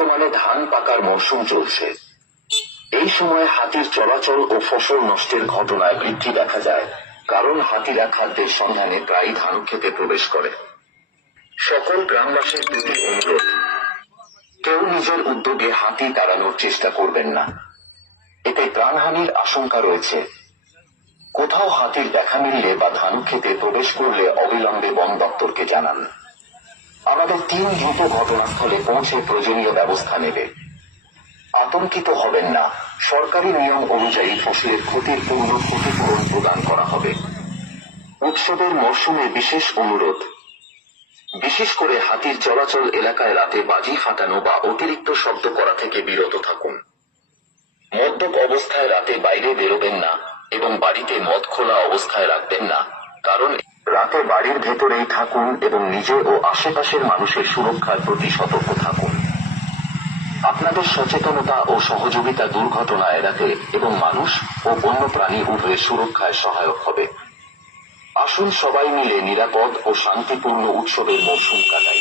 বর্তমানে ধান পাকার মরশুম চলছে। এই সময় হাতির চলাচল ও ফসল নষ্টের ঘটনায় বৃদ্ধি দেখা যায়, কারণ হাতিরা খাদ্যের সন্ধানে প্রায়ই ধান খেতে প্রবেশ করে। সকল গ্রামবাসীর প্রতি অনুরোধ, কেউ নিজের উদ্যোগে হাতি তাড়ানোর চেষ্টা করবেন না, এতে প্রাণহানির আশঙ্কা রয়েছে। কোথাও হাতির দেখা মিললে বা ধান খেতে প্রবেশ করলে অবিলম্বে বন দপ্তরকে জানান। আমাদের টিম দ্রুত ঘটনাস্থলে পৌঁছে প্রয়োজনীয় ব্যবস্থা নেবে। আতঙ্কিত হবেন না, সরকারি নিয়ম অনুযায়ী ফসলের ক্ষতির পূর্ণ ক্ষতিপূরণ প্রদান করা হবে। উৎসবের মরশুমে বিশেষ অনুরোধ, বিশেষ করে হাতির চলাচল এলাকায় রাতে বাজি ফাটানো বা অতিরিক্ত শব্দ করা থেকে বিরত থাকুন। মদ্যপ অবস্থায় রাতে বাইরে বেরোবেন না এবং বাড়িতে মদ খোলা অবস্থায় রাখবেন না, কারণ রাতে বাড়ির ভেতরেই থাকুন এবং নিজে ও আশেপাশের মানুষের সুরক্ষার প্রতি সতর্ক থাকুন। আপনাদের সচেতনতা ও সহযোগিতা দুর্ঘটনা এড়াতে এবং মানুষ ও বন্যপ্রাণী উভয়ের সুরক্ষায় সহায়ক হবে। আসুন সবাই মিলে নিরাপদ ও শান্তিপূর্ণ উৎসবের মরশুম কাটাই।